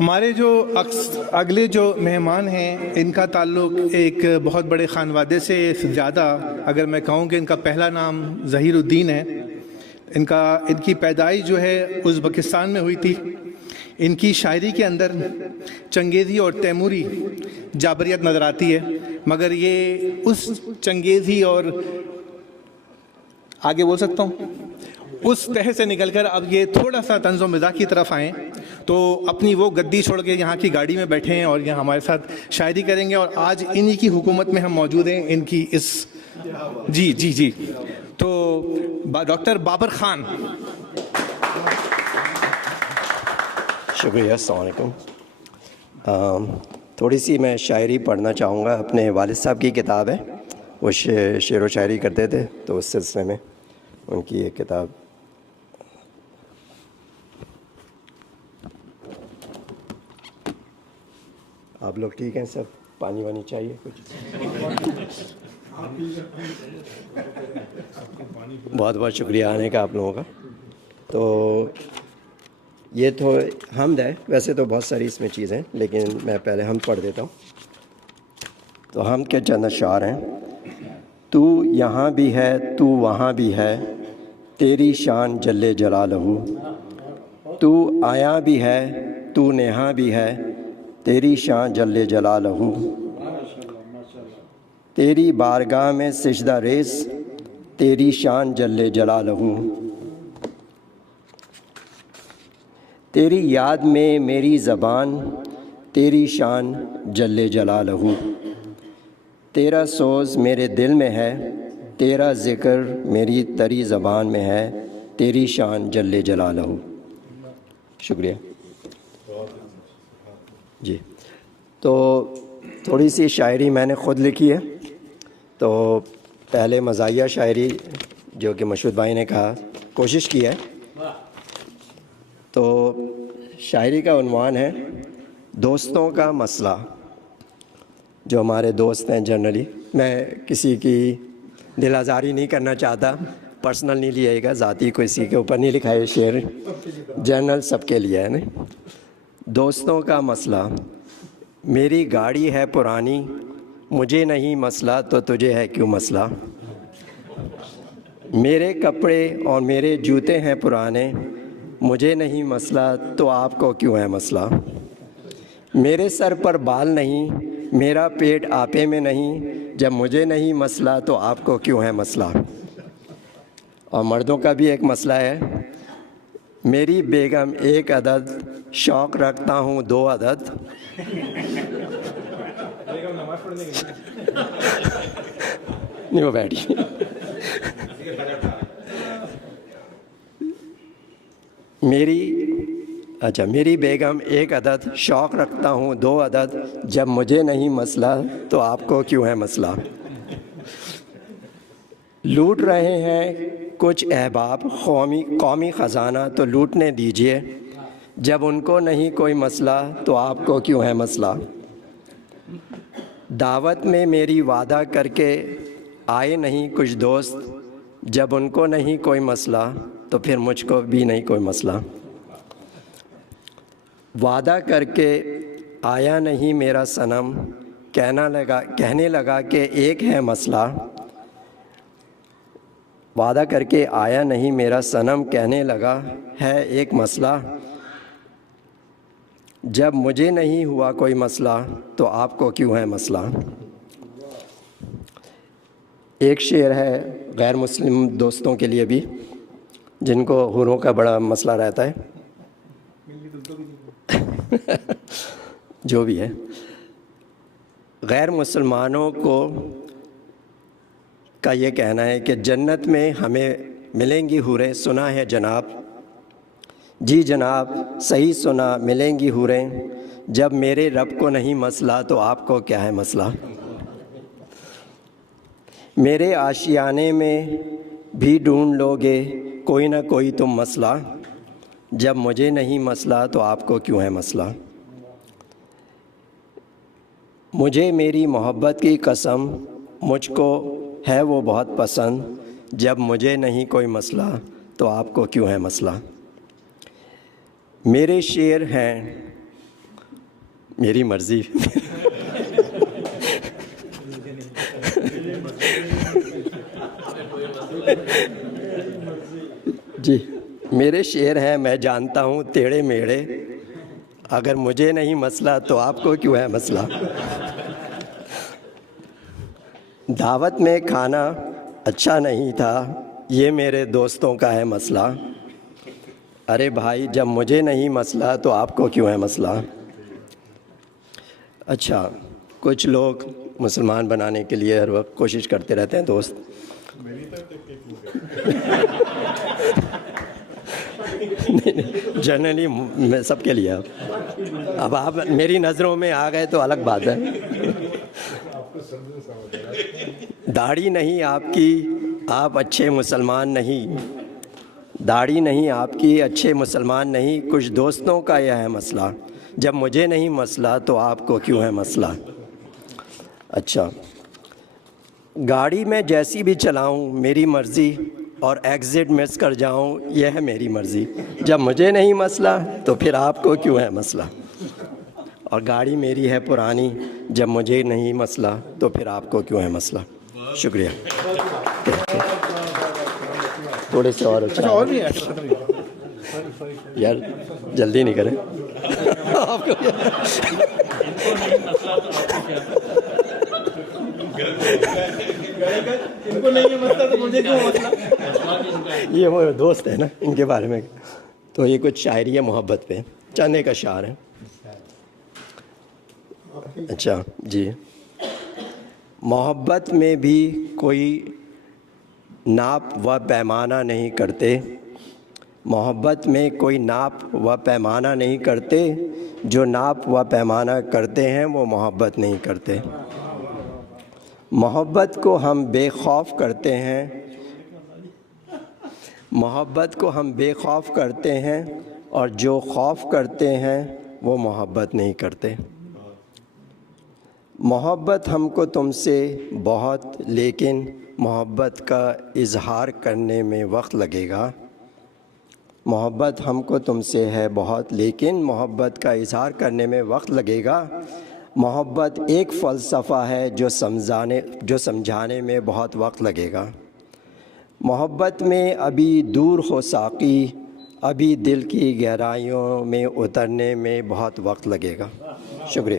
ہمارے جو اگلے جو مہمان ہیں ان کا تعلق ایک بہت بڑے خانوادے سے زیادہ، اگر میں کہوں کہ ان کا پہلا نام ظہیر الدین ہے، ان کی پیدائش جو ہے ازبکستان میں ہوئی تھی۔ ان کی شاعری کے اندر چنگیزی اور تیموری جابریت نظر آتی ہے، مگر یہ اس چنگیزی اور آگے بول سکتا ہوں اس تہہ سے نکل کر اب یہ تھوڑا سا طنز و مزاح کی طرف آئیں، تو اپنی وہ گدی چھوڑ کے یہاں کی گاڑی میں بیٹھے ہیں اور یہاں ہمارے ساتھ شاعری کریں گے۔ اور آج انہی کی حکومت میں ہم موجود ہیں، ان کی اس جی تو ڈاکٹر بابر خان۔ شکریہ، السلام علیکم۔ تھوڑی سی میں شاعری پڑھنا چاہوں گا۔ اپنے والد صاحب کی کتاب ہے، وہ شعر و شاعری کرتے تھے، تو اس سلسلے میں ان کی ایک کتاب۔ آپ لوگ ٹھیک ہیں؟ سب پانی وانی چاہیے کچھ؟ بہت بہت شکریہ آنے کا آپ لوگوں کا۔ تو یہ تو حمد ہے، ویسے تو بہت ساری اس میں چیزیں، لیکن میں پہلے حمد پڑھ دیتا ہوں۔ تو حمد کے چند اشعار ہیں۔ تو یہاں بھی ہے، تو وہاں بھی ہے، تیری شان جل جلالہ۔ تو آیا بھی ہے، تو نہاں بھی ہے، تیری شان جل جلالہ۔ تیری بارگاہ میں سجدہ ریز، تیری شان جل جلالہ۔ تیری یاد میں میری زبان، تیری شان جل جلالہ۔ تیرا سوز میرے دل میں ہے، تیرا ذکر میری تری زبان میں ہے، تیری شان جل جلالہ۔ شکریہ جی۔ تو تھوڑی سی شاعری میں نے خود لکھی ہے۔ تو پہلے مزاحیہ شاعری جو کہ مشہور بھائی نے کہا، کوشش کی ہے۔ تو شاعری کا عنوان ہے دوستوں کا مسئلہ۔ جو ہمارے دوست ہیں جنرلی، میں کسی کی دل آزاری نہیں کرنا چاہتا، پرسنل نہیں لیے گا، ذاتی کسی کے اوپر نہیں لکھا ہے شعر، جنرل سب کے لیے ہے نا۔ دوستوں کا مسئلہ۔ میری گاڑی ہے پرانی، مجھے نہیں مسئلہ تو تجھے ہے کیوں مسئلہ۔ میرے کپڑے اور میرے جوتے ہیں پرانے، مجھے نہیں مسئلہ تو آپ کو کیوں ہے مسئلہ۔ میرے سر پر بال نہیں، میرا پیٹ آپے میں نہیں، جب مجھے نہیں مسئلہ تو آپ کو کیوں ہے مسئلہ۔ اور مردوں کا بھی ایک مسئلہ ہے۔ میری بیگم ایک عدد، شوق رکھتا ہوں 2 عدد۔ نہیں وہ بیٹھی۔ میری بیگم ایک عدد، شوق رکھتا ہوں 2 عدد، جب مجھے نہیں مسئلہ تو آپ کو کیوں ہے مسئلہ۔ لوٹ رہے ہیں کچھ احباب قومی خزانہ تو لوٹنے دیجئے، جب ان کو نہیں کوئی مسئلہ تو آپ کو کیوں ہے مسئلہ۔ دعوت میں میری وعدہ کر کے آئے نہیں کچھ دوست، جب ان کو نہیں کوئی مسئلہ تو پھر مجھ کو بھی نہیں کوئی مسئلہ۔ وعدہ کر کے آیا نہیں میرا صنم، کہنے لگا کہ ایک ہے مسئلہ۔ وعدہ کر کے آیا نہیں میرا صنم، کہنے لگا ہے ایک مسئلہ۔ جب مجھے نہیں ہوا کوئی مسئلہ تو آپ کو کیوں ہے مسئلہ۔ ایک شعر ہے غیر مسلم دوستوں کے لیے بھی، جن کو حوروں کا بڑا مسئلہ رہتا ہے۔ جو بھی ہے، غیر مسلمانوں کا یہ کہنا ہے کہ جنت میں ہمیں ملیں گی حوریں، سنا ہے جناب۔ جی جناب صحیح سنا، ملیں گی حوریں، جب میرے رب کو نہیں مسئلہ تو آپ کو کیا ہے مسئلہ۔ میرے آشیانے میں بھی ڈھونڈ لو گے کوئی نہ کوئی تم مسئلہ، جب مجھے نہیں مسئلہ تو آپ کو کیوں ہے مسئلہ۔ مجھے میری محبت کی قسم، مجھ کو ہے وہ بہت پسند، جب مجھے نہیں کوئی مسئلہ تو آپ کو کیوں ہے مسئلہ۔ میرے شعر ہیں میری مرضی. جی میرے شعر ہیں میں جانتا ہوں ٹیڑھے میڑھے, اگر مجھے نہیں مسئلہ تو آپ کو کیوں ہے مسئلہ. دعوت میں کھانا اچھا نہیں تھا, یہ میرے دوستوں کا ہے مسئلہ. ارے بھائی جب مجھے نہیں مسئلہ تو آپ کو کیوں ہے مسئلہ. اچھا, کچھ لوگ مسلمان بنانے کے لیے ہر وقت کوشش کرتے رہتے ہیں دوست. جنرلی میں سب کے لیے. اب آپ میری نظروں میں آ گئے تو الگ بات ہے. داڑھی نہیں آپ کی, آپ اچھے مسلمان نہیں. داڑھی نہیں آپ کی, اچھے مسلمان نہیں. کچھ دوستوں کا یہ ہے مسئلہ, جب مجھے نہیں مسئلہ تو آپ کو کیوں ہے مسئلہ. اچھا, گاڑی میں جیسی بھی چلاؤں میری مرضی, اور ایگزٹ مس کر جاؤں یہ ہے میری مرضی. جب مجھے نہیں مسئلہ تو پھر آپ کو کیوں ہے مسئلہ. اور گاڑی میری ہے پرانی, جب مجھے نہیں مسئلہ تو پھر آپ کو کیوں ہے مسئلہ. شکریہ. تھوڑے سے اور اچھا اور بھی ہے یار, جلدی نہیں کریں. آپ کو ان کو نہیں مسئلہ تو مجھے کیوں مسئلہ. یہ وہ دوست ہے نا, ان کے بارے میں. تو یہ کچھ شاعری ہے محبت پہ, چند ایک اشعار ہیں. اچھا جی. محبت میں بھی کوئی ناپ و پیمانہ نہیں کرتے, محبت میں کوئی ناپ و پیمانہ نہیں کرتے, جو ناپ و پیمانہ کرتے ہیں وہ محبت نہیں کرتے. محبت کو ہم بے خوف کرتے ہیں, محبت کو ہم بے خوف کرتے ہیں, اور جو خوف کرتے ہیں وہ محبت نہیں کرتے. محبت ہم کو تم سے بہت, لیکن محبت کا اظہار کرنے میں وقت لگے گا. محبت ہم کو تم سے ہے بہت, لیکن محبت کا اظہار کرنے میں وقت لگے گا. محبت ایک فلسفہ ہے جو سمجھانے میں بہت وقت لگے گا. محبت میں ابھی دور ہو ساقی, ابھی دل کی گہرائیوں میں اترنے میں بہت وقت لگے گا. شکریہ.